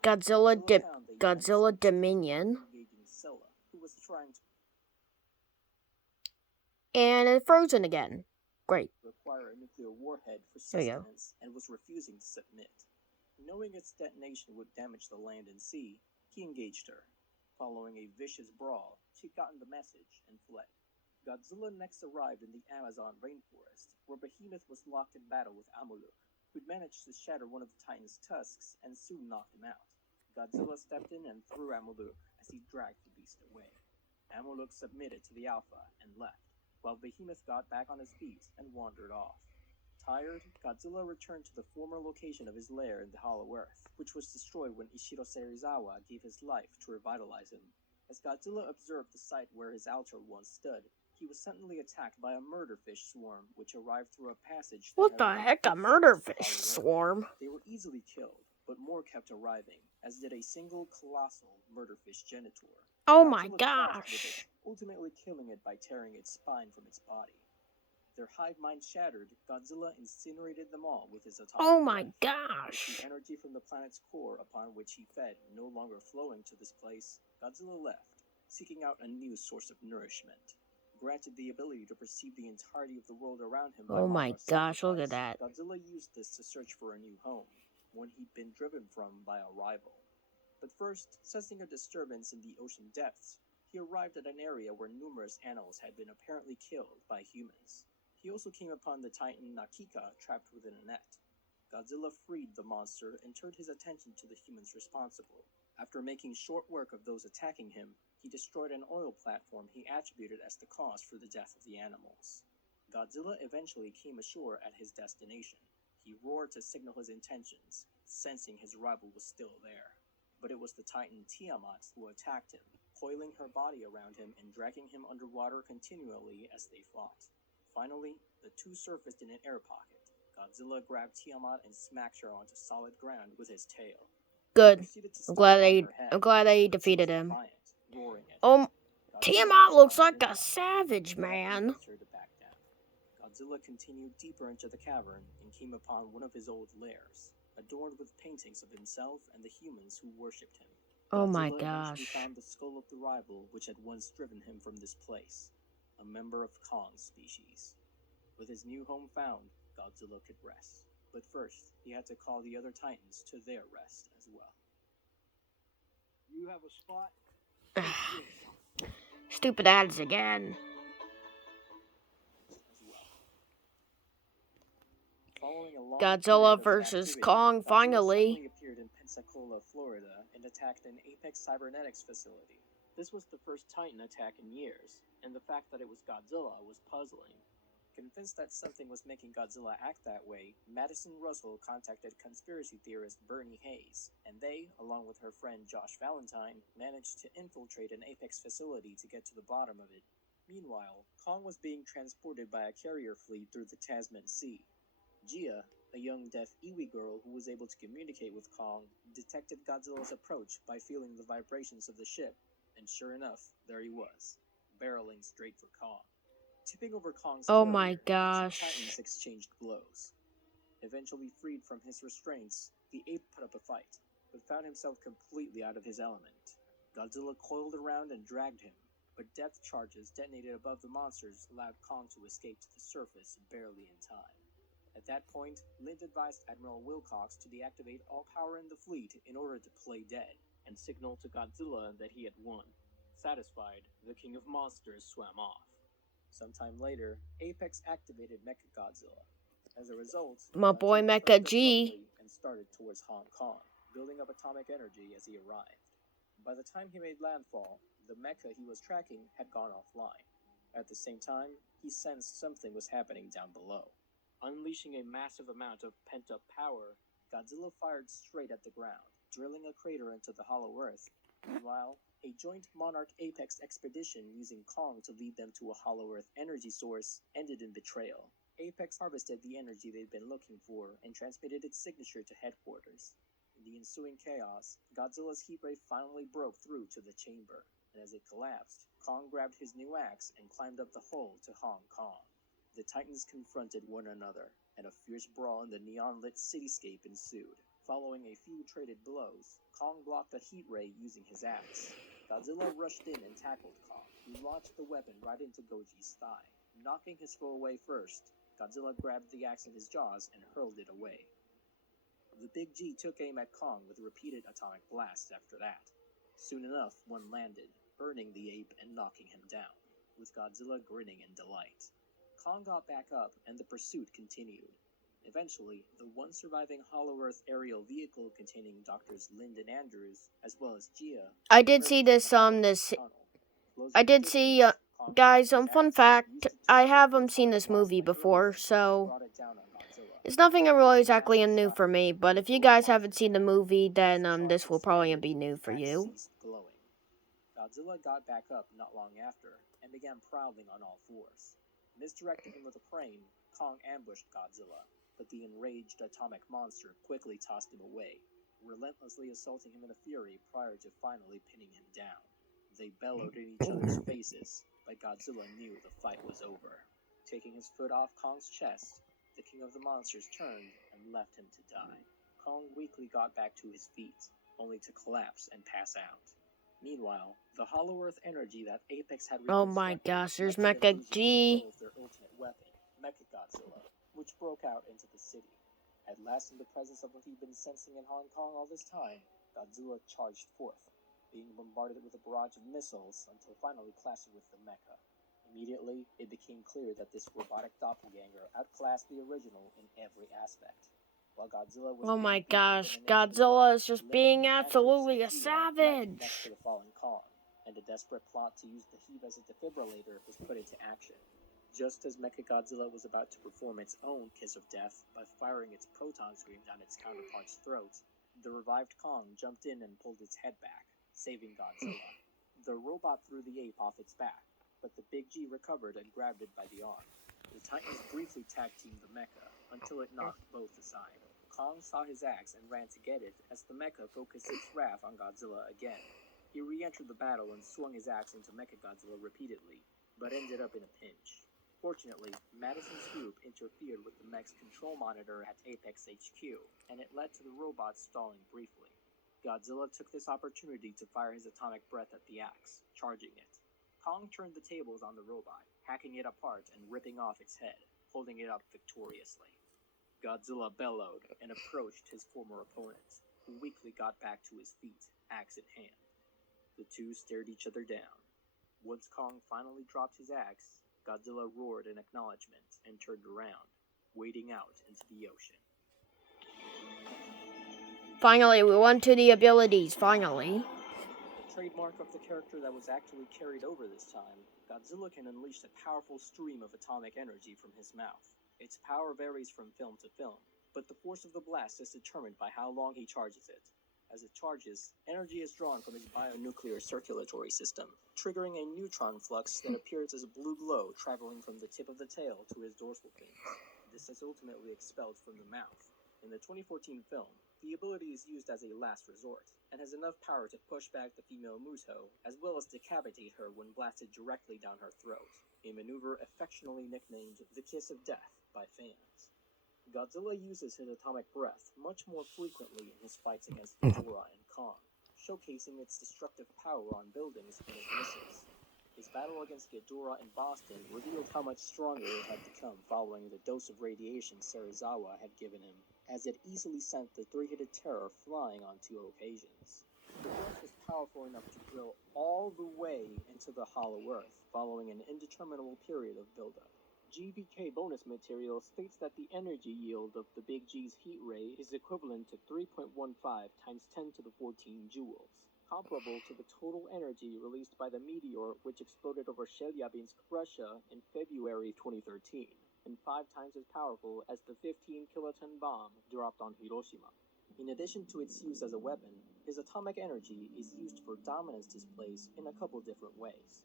Godzilla Dominion. And it's frozen again. Great. Require a nuclear warhead for There you go. sustenance and was refusing to submit. Knowing its detonation would damage the land and sea, he engaged her. Following a vicious brawl, she'd gotten the message and fled. Godzilla next arrived in the Amazon rainforest, where Behemoth was locked in battle with Amuluk, who'd managed to shatter one of the Titan's tusks and soon knocked him out. Godzilla stepped in and threw Amuluk as he dragged the beast away. Amuluk submitted to the Alpha and left, while Behemoth got back on his feet and wandered off. Tired, Godzilla returned to the former location of his lair in the Hollow Earth, which was destroyed when Ishiro Serizawa gave his life to revitalize him. As Godzilla observed the site where his altar once stood, he was suddenly attacked by a murderfish swarm which arrived through a passage that What had the about heck, a 4 floors to murderfish Hollow Earth. swarm? They were easily killed, but more kept arriving, as did a single colossal murderfish genitor. Oh my Godzilla clashed with gosh. it, ultimately killing it by tearing its spine from its body. Their hive mind shattered, Godzilla incinerated them all with his atomic Oh my breath. With gosh. the energy from the planet's core upon which he fed no longer flowing to this place, Godzilla left, seeking out a new source of nourishment. Granted the ability to perceive the entirety of the world around him by Oh my Mothra's gosh, look at sacrifice, that. Godzilla used this to search for a new home, one he'd been driven from by a rival. But first, sensing a disturbance in the ocean depths, he arrived at an area where numerous animals had been apparently killed by humans. He also came upon the titan Nakika trapped within a net. Godzilla freed the monster and turned his attention to the humans responsible. After making short work of those attacking him, he destroyed an oil platform he attributed as the cause for the death of the animals. Godzilla eventually came ashore at his destination. He roared to signal his intentions, sensing his rival was still there. But it was the titan Tiamat who attacked him, coiling her body around him and dragging him underwater continually as they fought. Finally, the two surfaced in an air pocket. Godzilla grabbed Tiamat and smacked her onto solid ground with his tail. Good. Proceeded to I'm stomp glad on they her head, I'm glad they but she was defeated him. defiant, roaring at him. Oh, Godzilla Tiamat looks responded, like a savage, but nothing man. forced her to back down. Godzilla continued deeper into the cavern and came upon one of his old lairs, adorned with paintings of himself and the humans who worshipped him. Oh my Godzilla eventually gosh. found the skull of the rival which had once driven him from this place, a member of Kong's species. With his new home found, Godzilla could rest. But first, he had to call the other titans to their rest as well. You have a spot? Stupid ads again. Following a long Godzilla period of versus inactivity, Kong Godzilla finally. suddenly appeared in Pensacola, Florida, and attacked an Apex Cybernetics facility. This was the first Titan attack in years, and the fact that it was Godzilla was puzzling. Convinced that something was making Godzilla act that way, Madison Russell contacted conspiracy theorist Bernie Hayes, and they, along with her friend Josh Valentine, managed to infiltrate an Apex facility to get to the bottom of it. Meanwhile, Kong was being transported by a carrier fleet through the Tasman Sea. Gia, a young deaf Iwi girl who was able to communicate with Kong, detected Godzilla's approach by feeling the vibrations of the ship, and sure enough, there he was, barreling straight for Kong. Tipping over Kong's Oh carrier, my the two gosh. titans exchanged blows. Eventually freed from his restraints, the ape put up a fight, but found himself completely out of his element. Godzilla coiled around and dragged him, but depth charges detonated above the monsters allowed Kong to escape to the surface barely in time. At that point, Lind advised Admiral Wilcox to deactivate all power in the fleet in order to play dead, and signal to Godzilla that he had won. Satisfied, the King of Monsters swam off. Sometime later, Apex activated mechagodzilla. As a result, My boy Godzilla Mecha turned G. abruptly and started towards Hong Kong, building up atomic energy as he arrived. By the time he made landfall, the mecha he was tracking had gone offline. At the same time, he sensed something was happening down below. Unleashing a massive amount of pent-up power, Godzilla fired straight at the ground, drilling a crater into the hollow earth. Meanwhile, a joint Monarch Apex expedition using Kong to lead them to a hollow earth energy source ended in betrayal. Apex harvested the energy they'd been looking for and transmitted its signature to headquarters. In the ensuing chaos, Godzilla's heat ray finally broke through to the chamber, and as it collapsed, Kong grabbed his new axe and climbed up the hole to Hong Kong. The Titans confronted one another, and a fierce brawl in the neon-lit cityscape ensued. Following a few traded blows, Kong blocked a heat ray using his axe. Godzilla rushed in and tackled Kong, who launched the weapon right into Goji's thigh. Knocking his foe away first, Godzilla grabbed the axe in his jaws and hurled it away. The Big G took aim at Kong with repeated atomic blasts after that. Soon enough, one landed, burning the ape and knocking him down, with Godzilla grinning in delight. Kong got back up, and the pursuit continued. Eventually, the one surviving Hollow Earth aerial vehicle containing Doctors Lind and Andrews, as well as Gia, I did see this guys, fun fact, I have seen this movie before, so It's nothing really exactly new for me, but if you guys haven't seen the movie, then this will probably be new for you. Ceased glowing. Godzilla got back up not long after and began prowling on all fours. Misdirecting him with a crane, Kong ambushed Godzilla, but the enraged atomic monster quickly tossed him away, relentlessly assaulting him in a fury prior to finally pinning him down. They bellowed in each other's faces, but Godzilla knew the fight was over. Taking his foot off Kong's chest, the king of the monsters turned and left him to die. Kong weakly got back to his feet, only to collapse and pass out. Meanwhile, the Hollow Earth energy that Apex had Oh my reconstructed gosh, there's led to them Mecha losing G. control of their ultimate weapon, mechagodzilla, which broke out into the city. At last, in the presence of what he'd been sensing in Hong Kong all this time, Godzilla charged forth, being bombarded with a barrage of missiles until finally clashing with the mecha. Immediately, it became clear that this robotic doppelganger outclassed the original in every aspect. While Godzilla was Oh my being beaten gosh, within an inch of his Godzilla life, is just living being and absolutely a Godzilla landed next to savage. the fallen Kong, and a desperate plot to use the heave as a defibrillator was put into action. Just as Mechagodzilla was about to perform its own kiss of death by firing its proton stream down its counterpart's throat, the revived Kong jumped in and pulled its head back, saving Godzilla. The robot threw the ape off its back, but the Big G recovered and grabbed it by the arm. The Titans briefly tag-teamed the mecha until it knocked both aside. Kong saw his axe and ran to get it as the mecha focused its wrath on Godzilla again. He re-entered the battle and swung his axe into Mechagodzilla repeatedly, but ended up in a pinch. Fortunately, Madison's group interfered with the mech's control monitor at Apex HQ, and it led to the robot stalling briefly. Godzilla took this opportunity to fire his atomic breath at the axe, charging it. Kong turned the tables on the robot, hacking it apart and ripping off its head, holding it up victoriously. Godzilla bellowed and approached his former opponent, who weakly got back to his feet, axe in hand. The two stared each other down. Once Kong finally dropped his axe, Godzilla roared in acknowledgement and turned around, wading out into the ocean. Finally, we went to the abilities, finally. The trademark of the character that was actually carried over this time, Godzilla can unleash a powerful stream of atomic energy from his mouth. Its power varies from film to film, but the force of the blast is determined by how long he charges it. As it charges, energy is drawn from its bionuclear circulatory system, triggering a neutron flux that appears as a blue glow traveling from the tip of the tail to his dorsal fins. This is ultimately expelled from the mouth. In the 2014 film, the ability is used as a last resort, and has enough power to push back the female Muto, as well as decapitate her when blasted directly down her throat, a maneuver affectionately nicknamed the Kiss of Death by fans. Godzilla uses his atomic breath much more frequently in his fights against Ghidorah and Kong, showcasing its destructive power on buildings when it misses. His battle against Ghidorah in Boston revealed how much stronger it had become following the dose of radiation Serizawa had given him, as it easily sent the three-headed terror flying on 2 occasions. The blast was powerful enough to drill all the way into the Hollow Earth, following an indeterminable period of buildup. GBK bonus material states that the energy yield of the Big G's heat ray is equivalent to 3.15 times 10 to the 14 joules, comparable to the total energy released by the meteor which exploded over Chelyabinsk, Russia in February 2013, and 5 times as powerful as the 15-kiloton bomb dropped on Hiroshima. In addition to its use as a weapon, his atomic energy is used for dominance displays in a couple different ways.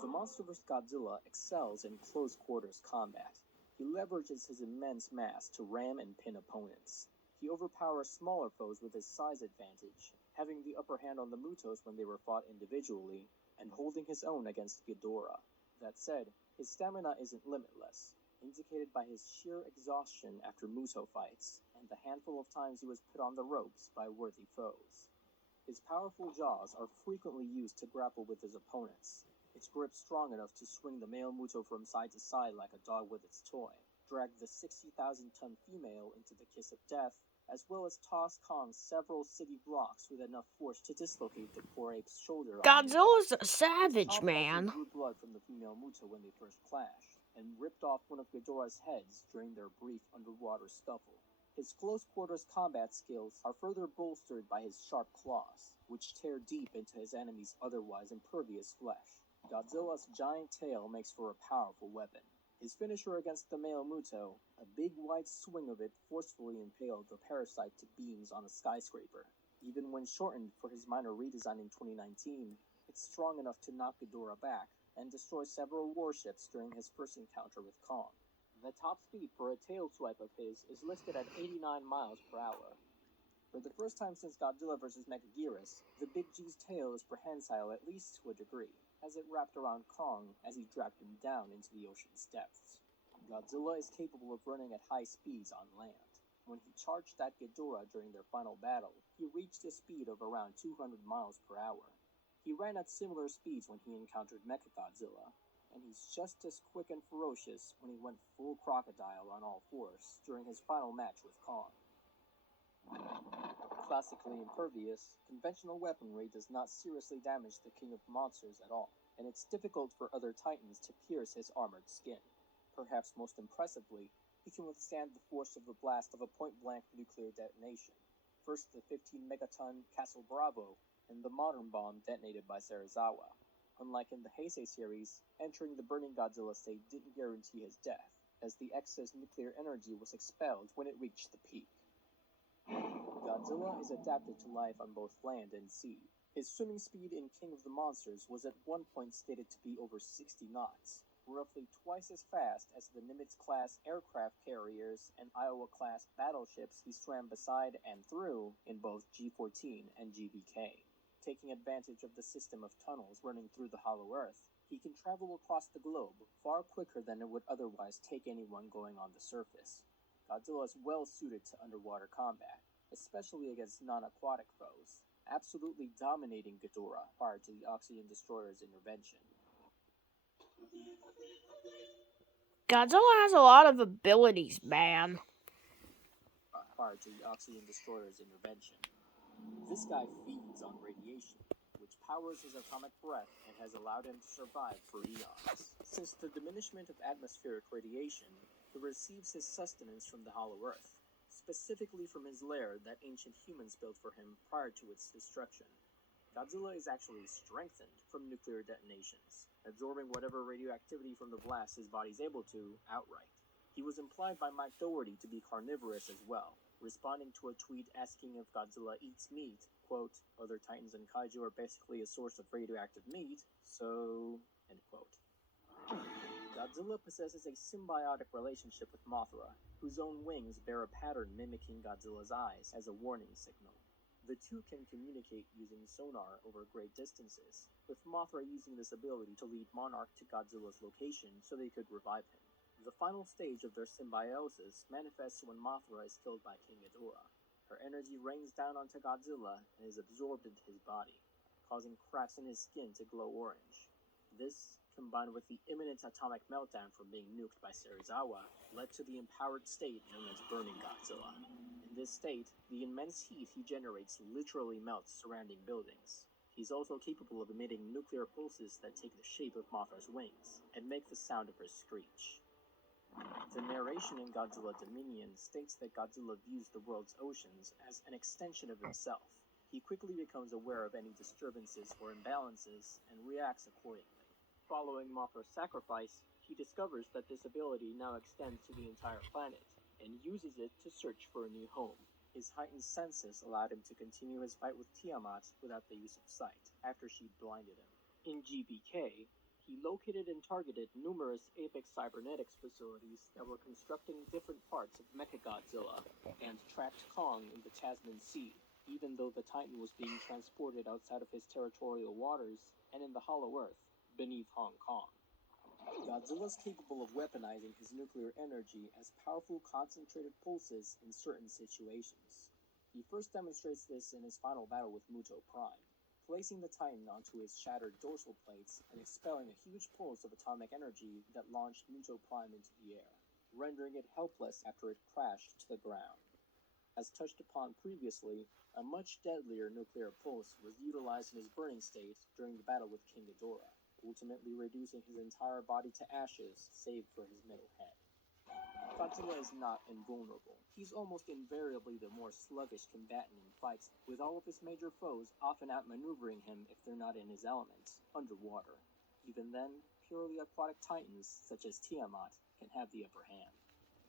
The monster vs. Godzilla excels in close-quarters combat. He leverages his immense mass to ram and pin opponents. He overpowers smaller foes with his size advantage, having the upper hand on the Mutos when they were fought individually, and holding his own against Ghidorah. That said, his stamina isn't limitless, indicated by his sheer exhaustion after Muto fights, and the handful of times he was put on the ropes by worthy foes. His powerful jaws are frequently used to grapple with his opponents, its grip strong enough to swing the male Muto from side to side like a dog with its toy, drag the 60,000-ton female into the Kiss of Death, as well as toss Kong several city blocks with enough force to dislocate the poor ape's shoulder. Godzilla's a savage, man. Drew blood from the female Muto when they first clashed, and ripped off one of Ghidorah's heads during their brief underwater scuffle. His close-quarters combat skills are further bolstered by his sharp claws, which tear deep into his enemy's otherwise impervious flesh. Godzilla's giant tail makes for a powerful weapon. His finisher against the male Muto, A big wide swing of it forcefully impaled the parasite to beams on a skyscraper. Even when shortened for his minor redesign in 2019, it's strong enough to knock Ghidorah back and destroy several warships during his first encounter with Kong. The top speed for a tail swipe of his is listed at 89 miles per hour. For the first time since Godzilla vs. Mechagodzilla, the Big G's tail is prehensile at least to a degree, as it wrapped around Kong as he dragged him down into the ocean's depths. Godzilla is capable of running at high speeds on land. When he charged at Ghidorah during their final battle, he reached a speed of around 200 miles per hour. He ran at similar speeds when he encountered Mechagodzilla, and he's just as quick and ferocious when he went full crocodile on all fours during his final match with Kong. Classically impervious, conventional weaponry does not seriously damage the King of Monsters at all, and it's difficult for other titans to pierce his armored skin. Perhaps most impressively, he can withstand the force of the blast of a point-blank nuclear detonation. First the 15-megaton Castle Bravo, and the modern bomb detonated by Serizawa. Unlike in the Heisei series, entering the burning Godzilla state didn't guarantee his death, as the excess nuclear energy was expelled when it reached the peak. Godzilla is adapted to life on both land and sea. His swimming speed in King of the Monsters was at one point stated to be over 60 knots, roughly twice as fast as the Nimitz-class aircraft carriers and Iowa-class battleships he swam beside and through in both G-14 and GBK. Taking advantage of the system of tunnels running through the Hollow Earth, he can travel across the globe far quicker than it would otherwise take anyone going on the surface. Godzilla is well suited to underwater combat, especially against non-aquatic foes, absolutely dominating Ghidorah prior to the Oxygen Destroyer's intervention. Godzilla has a lot of abilities, man. Prior to the Oxygen Destroyer's intervention. This guy feeds on radiation, which powers his atomic breath and has allowed him to survive for eons. Since the diminishment of atmospheric radiation, he receives his sustenance from the Hollow Earth, specifically from his lair that ancient humans built for him prior to its destruction. Godzilla is actually strengthened from nuclear detonations, absorbing whatever radioactivity from the blast his body's able to outright. He was implied by Mike Dougherty to be carnivorous as well, responding to a tweet asking if Godzilla eats meat, quote, "Other titans and kaiju are basically a source of radioactive meat, so," end quote. Godzilla possesses a symbiotic relationship with Mothra, whose own wings bear a pattern mimicking Godzilla's eyes as a warning signal. The two can communicate using sonar over great distances, with Mothra using this ability to lead Monarch to Godzilla's location so they could revive him. The final stage of their symbiosis manifests when Mothra is killed by King Ghidorah. Her energy rains down onto Godzilla and is absorbed into his body, causing cracks in his skin to glow orange. This, combined with the imminent atomic meltdown from being nuked by Serizawa, led to the empowered state known as Burning Godzilla. In this state, the immense heat he generates literally melts surrounding buildings. He's also capable of emitting nuclear pulses that take the shape of Mothra's wings and make the sound of her screech. The narration in Godzilla Dominion states that Godzilla views the world's oceans as an extension of himself. He quickly becomes aware of any disturbances or imbalances and reacts accordingly. Following Mothra's sacrifice, he discovers that this ability now extends to the entire planet, and uses it to search for a new home. His heightened senses allowed him to continue his fight with Tiamat without the use of sight, after she blinded him. In GBK, he located and targeted numerous Apex cybernetics facilities that were constructing different parts of Mechagodzilla, and tracked Kong in the Tasman Sea, even though the Titan was being transported outside of his territorial waters and in the Hollow Earth, beneath Hong Kong. Godzilla is capable of weaponizing his nuclear energy as powerful concentrated pulses in certain situations. He first demonstrates this in his final battle with Muto Prime, placing the Titan onto his shattered dorsal plates and expelling a huge pulse of atomic energy that launched Muto Prime into the air, rendering it helpless after it crashed to the ground. As touched upon previously, a much deadlier nuclear pulse was utilized in his burning state during the battle with King Ghidorah, ultimately reducing his entire body to ashes, save for his middle head. Godzilla is not invulnerable. He's almost invariably the more sluggish combatant in fights, with all of his major foes often outmaneuvering him if they're not in his element, underwater. Even then, purely aquatic titans, such as Tiamat, can have the upper hand.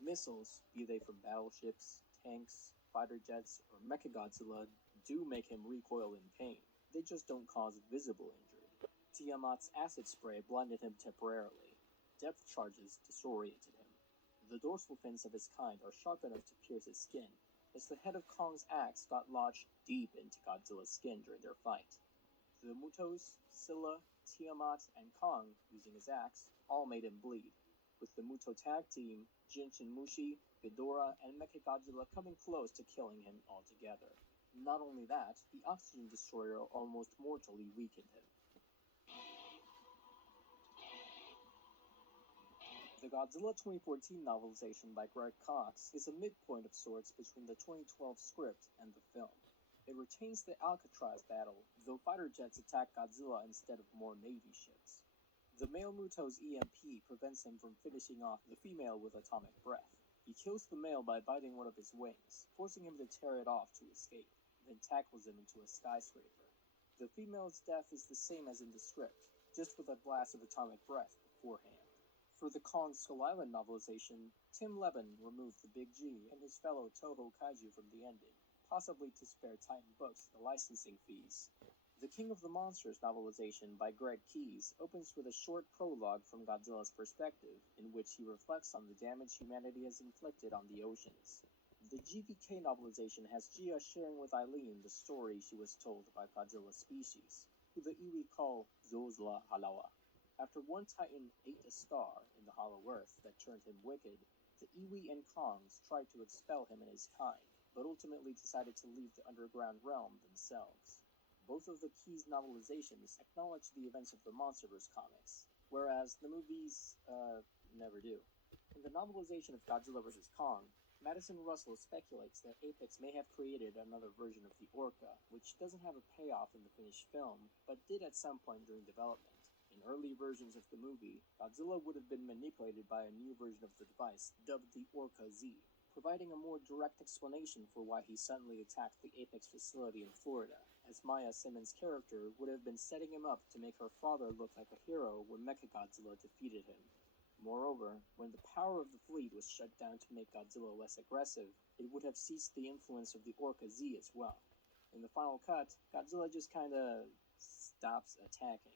Missiles, be they from battleships, tanks, fighter jets, or mechagodzilla, do make him recoil in pain. They just don't cause visible injury. Tiamat's acid spray blinded him temporarily. Depth charges disoriented him. The dorsal fins of his kind are sharp enough to pierce his skin, as the head of Kong's axe got lodged deep into Godzilla's skin during their fight. The Mutos, Scylla, Tiamat, and Kong, using his axe, all made him bleed, with the Muto tag team, Jinshin Mushi, Ghidorah, and Mechagodzilla coming close to killing him altogether. Not only that, the oxygen destroyer almost mortally weakened him. The Godzilla 2014 novelization by Greg Cox is a midpoint of sorts between the 2012 script and the film. It retains the Alcatraz battle, though fighter jets attack Godzilla instead of more Navy ships. The male Muto's EMP prevents him from finishing off the female with atomic breath. He kills the male by biting one of his wings, forcing him to tear it off to escape, then tackles him into a skyscraper. The female's death is the same as in the script, just with a blast of atomic breath beforehand. For the Kong Skull Island novelization, Tim Levin removed the Big G and his fellow Toho kaiju from the ending, possibly to spare Titan Books the licensing fees. The King of the Monsters novelization by Greg Keyes opens with a short prologue from Godzilla's perspective, in which he reflects on the damage humanity has inflicted on the oceans. The GVK novelization has Gia sharing with Eileen the story she was told about Godzilla's species, who the Iwi call Zozla Halawa. After one Titan ate a star in the Hollow Earth that turned him wicked, the Iwi and Kongs tried to expel him and his kind, but ultimately decided to leave the underground realm themselves. Both of the Keyes novelizations acknowledge the events of the Monsterverse comics, whereas the movies, never do. In the novelization of Godzilla vs. Kong, Madison Russell speculates that Apex may have created another version of the Orca, which doesn't have a payoff in the finished film, but did at some point during development. In early versions of the movie, Godzilla would have been manipulated by a new version of the device, dubbed the Orca Z, providing a more direct explanation for why he suddenly attacked the Apex facility in Florida, as Maya Simmons' character would have been setting him up to make her father look like a hero when Mechagodzilla defeated him. Moreover, when the power of the fleet was shut down to make Godzilla less aggressive, it would have ceased the influence of the Orca Z as well. In the final cut, Godzilla just kinda stops attacking.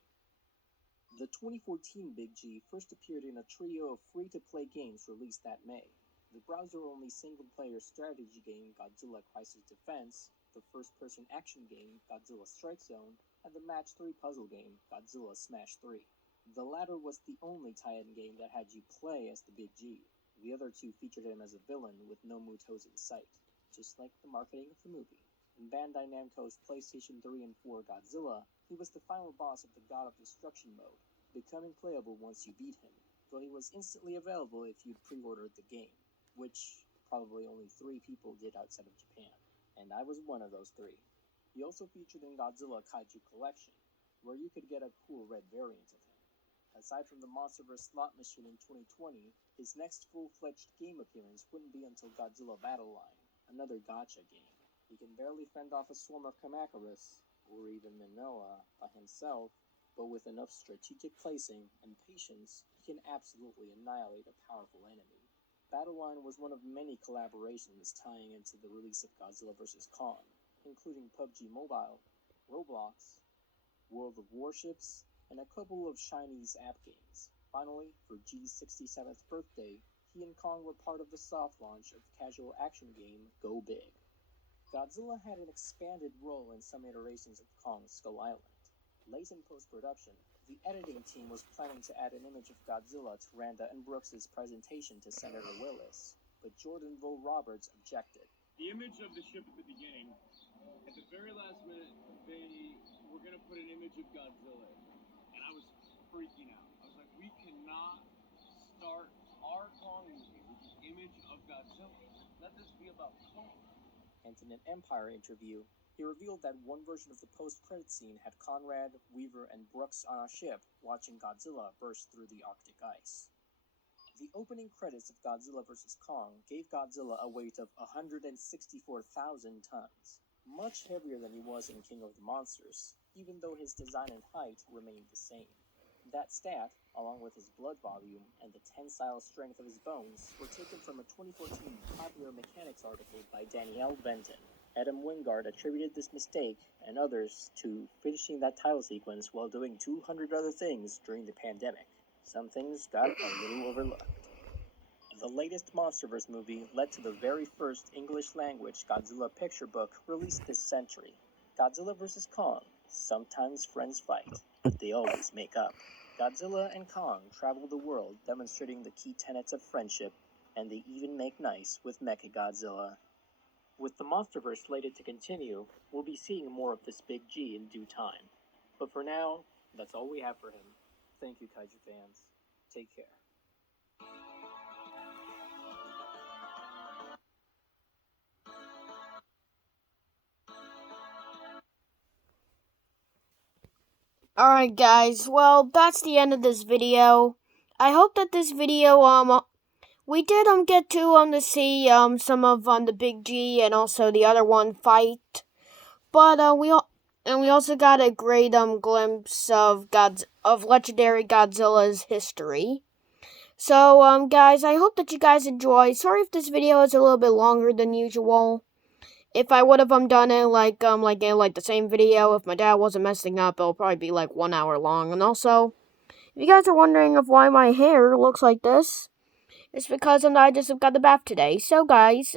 The 2014 Big G first appeared in a trio of free-to-play games released that May. The browser-only single-player strategy game Godzilla Crisis Defense, the first-person action game Godzilla Strike Zone, and the Match 3 puzzle game Godzilla Smash 3. The latter was the only tie-in game that had you play as the Big G. The other two featured him as a villain with no Mutos in sight, just like the marketing of the movie. In Bandai Namco's PlayStation 3 and 4 Godzilla, he was the final boss of the God of Destruction mode, becoming playable once you beat him, though he was instantly available if you'd pre-ordered the game, which probably only 3 people did outside of Japan, and I was one of those 3. He also featured in Godzilla Kaiju Collection, where you could get a cool red variant of him. Aside from the Monsterverse slot machine in 2020, his next full-fledged game appearance wouldn't be until Godzilla Battle Line, another gacha game. He can barely fend off a swarm of Kamacuras, or even Manoa, by himself, but with enough strategic placing and patience, he can absolutely annihilate a powerful enemy. Battle Line was one of many collaborations tying into the release of Godzilla vs. Kong, including PUBG Mobile, Roblox, World of Warships, and a couple of Chinese app games. Finally, for G's 67th birthday, he and Kong were part of the soft launch of the casual action game Go Big. Godzilla had an expanded role in some iterations of Kong's Skull Island. Late in post-production, the editing team was planning to add an image of Godzilla to Randa and Brooks' presentation to Senator Willis, but Jordan Vo Roberts objected. The image of the ship at the beginning, at the very last minute, they were going to put an image of Godzilla in, and I was freaking out. I was like, we cannot start our Kong movie with the image of Godzilla. Let this be about Kong. And in an Empire interview, he revealed that one version of the post-credit scene had Conrad, Weaver, and Brooks on a ship watching Godzilla burst through the Arctic ice. The opening credits of Godzilla vs. Kong gave Godzilla a weight of 164,000 tons, much heavier than he was in King of the Monsters, even though his design and height remained the same. That stat, along with his blood volume and the tensile strength of his bones, were taken from a 2014 Popular Mechanics article by Danielle Benton. Adam Wingard attributed this mistake and others to finishing that title sequence while doing 200 other things during the pandemic. Some things got a little overlooked. The latest MonsterVerse movie led to the very first English-language Godzilla picture book released this century. Godzilla vs. Kong. Sometimes friends fight, but they always make up. Godzilla and Kong travel the world demonstrating the key tenets of friendship, and they even make nice with mechagodzilla. With the MonsterVerse slated to continue, we'll be seeing more of this Big G in due time. But for now, that's all we have for him. Thank you, Kaiju fans. Take care. Alright guys, well that's the end of this video. I hope that this video we did get to see some of the Big G and also the other one fight. But we also got a great glimpse of legendary Godzilla's history. So guys, I hope that you guys enjoy. Sorry if this video is a little bit longer than usual. If I would have done it like the same video, if my dad wasn't messing up, it'll probably be like 1 hour long. And also, if you guys are wondering of why my hair looks like this, it's because I just got the bath today. So guys,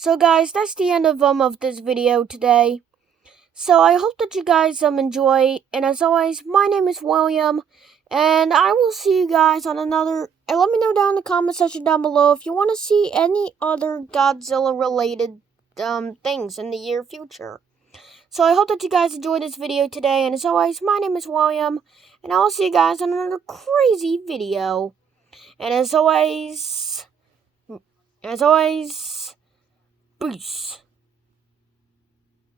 that's the end of this video today. So I hope that you guys enjoy. And as always, my name is William, and I will see you guys on another. And let me know down in the comment section down below if you want to see any other Godzilla-related things in the near future. So I hope that you guys enjoyed this video today. And as always, my name is William, and I'll see you guys on another crazy video. And as always, peace.